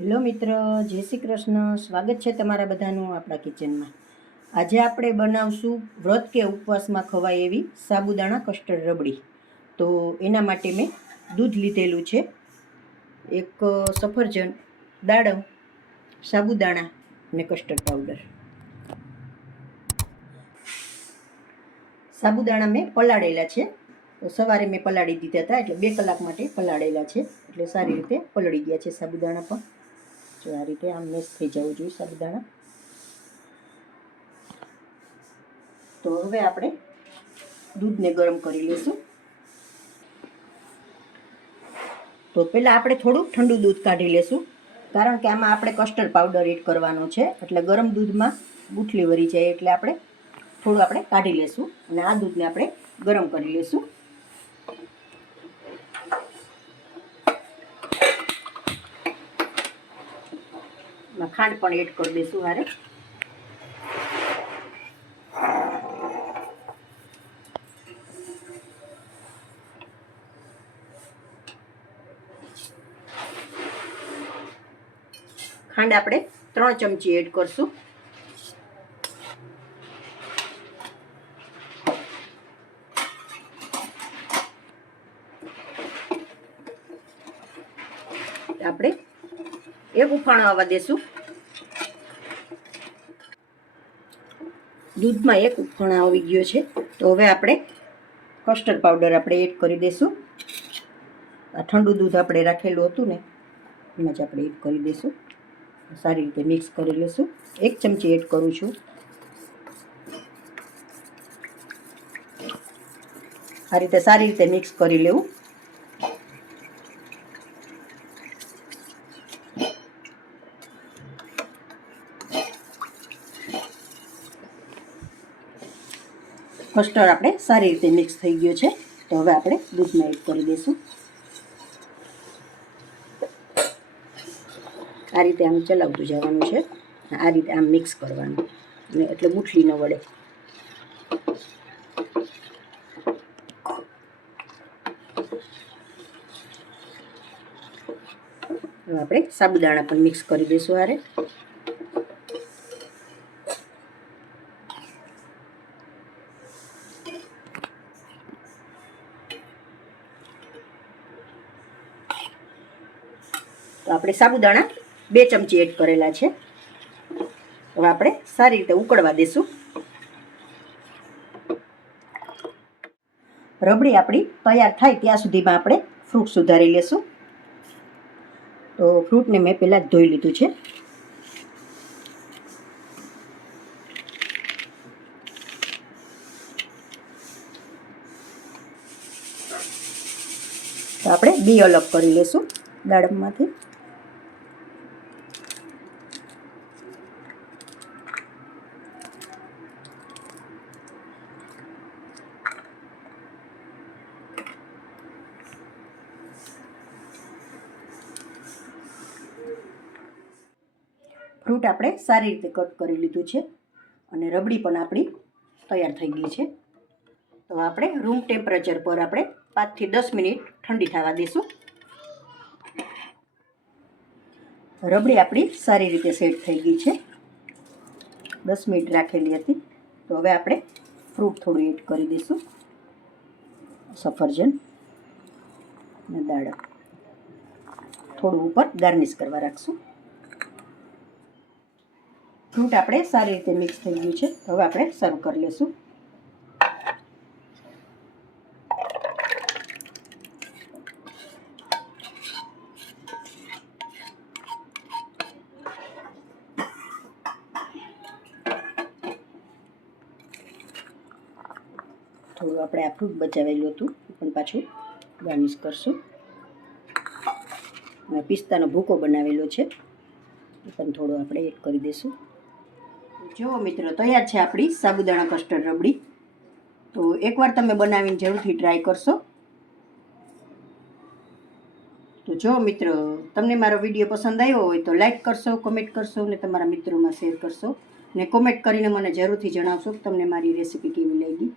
Hello મિત્ર, જય શ્રી કૃષ્ણ. સ્વાગત છે તમારા બધાનું આપણા કિચનમાં. આજે આપણે બનાવશું વ્રત કે ઉપવાસમાં ખવાય એવી સાબુદાણા કસ્ટર્ડ રબડી. તો એના માટે મેં દૂધ લીધેલું છે, એક સફરજન, દાડમ, સાબુદાણા અને કસ્ટર્ડ પાવડર. સાબુદાણા મેં પલાળેલા છે, તો સવારે મેં પલાળી દીધા હતા, એટલે 2 કલાક માટે પલાળેલા છે, એટલે સારી રીતે પલળી ગયા છે સાબુદાણા પણ. જો આ રીતે આમ મેશ થઈ જવું જોઈએ સાબુદાણા. તો હવે આપણે દૂધને ગરમ કરી લઈશું. તો પહેલાં આપણે થોડું ઠંડુ દૂધ કાઢી લઈશું, કારણ કે આમાં આપણે કસ્ટર્ડ પાવડર એડ કરવાનો છે, એટલે ગરમ દૂધમાં ગુઠલી વળી જાય, એટલે આપણે થોડું કાઢી લઈશું અને આ દૂધને આપણે ગરમ કરી લઈશું. ખાંડ પણ એડ કરી દઈશું હારે. ખાંડ આપણે 3 ચમચી એડ કરશું. આપણે એક ઉફાણો આવવા દેશું. દૂધમાં એક ઉફાણો આવી ગયો છે, તો હવે આપણે કસ્ટર્ડ પાવડર આપણે એડ કરી દઈશું. આ ઠંડુ દૂધ આપણે રાખેલું હતું ને, એમાં જ આપણે એડ કરી દઈશું. સારી રીતે મિક્સ કરી લઈશું. 1 ચમચી એડ કરું છું. આ રીતે સારી રીતે મિક્સ કરી લેવું. કસ્ટર્ડ આપણે સારી રીતે મિક્સ થઈ ગયો છે, તો હવે આપણે દૂધમાં એડ કરી દઈશું. આ રીતે આમ ચલાવતું જવાનું છે, આ રીતે આમ મિક્સ કરવાનું, અને એટલે ગુઠલી ન વળે. હવે આપણે સાબુદાણા પણ મિક્સ કરી દઈશું હારે. તો આપણે સાબુદાણા 2 ચમચી એડ કરેલા છે. હવે આપણે સારી રીતે ઉકળવા દઈશું. રબડી આપણી તૈયાર થાય ત્યાં સુધીમાં આપણે ફ્રૂટ સુધારી લેશું. તો ફ્રૂટને મેં પહેલાં જ ધોઈ લીધું છે. તો આપણે બી અલગ કરી લેશું દાડમમાંથી. ફ્રૂટ આપણે સારી રીતે કટ કરી લીધું છે, અને રબડી પણ આપણી તૈયાર થઈ ગઈ છે. તો આપણે રૂમ ટેમ્પરેચર પર આપણે 5 થી 10 મિનિટ ઠંડી થવા દઈશું. રબડી આપણી સારી રીતે સેટ થઈ ગઈ છે. 10 મિનિટ રાખેલી હતી. તો હવે આપણે ફ્રૂટ થોડું એડ કરી દઈશું. સફરજન અને દાડમ થોડું ઉપર ગાર્નિશ કરવા રાખશું. ફ્રૂટ આપણે સારી રીતે મિક્સ થઈ ગયું છે. હવે આપણે સર્વ કરી લઈશું. થોડું આપણે આ ફ્રૂટ બચાવેલું હતું એ પણ પાછું ગાર્નિશ કરશું. અને પિસ્તાનો ભૂકો બનાવેલો છે, એ પણ થોડો આપણે એડ કરી દઈશું. જો મિત્રો, તૈયાર છે આપણી સાબુદાણા કસ્ટર્ડ રબડી. તો એકવાર તમે બનાવીને જરૂરથી ટ્રાય કરશો. તો જો મિત્રો, તમને મારો વિડીયો પસંદ આવ્યો હોય તો લાઈક કરશો, કમેન્ટ કરશો અને તમારા મિત્રોમાં શેર કરશો. ને કોમેન્ટ કરીને મને જરૂરથી જણાવશો કે તમને મારી રેસીપી કેવી લાગી.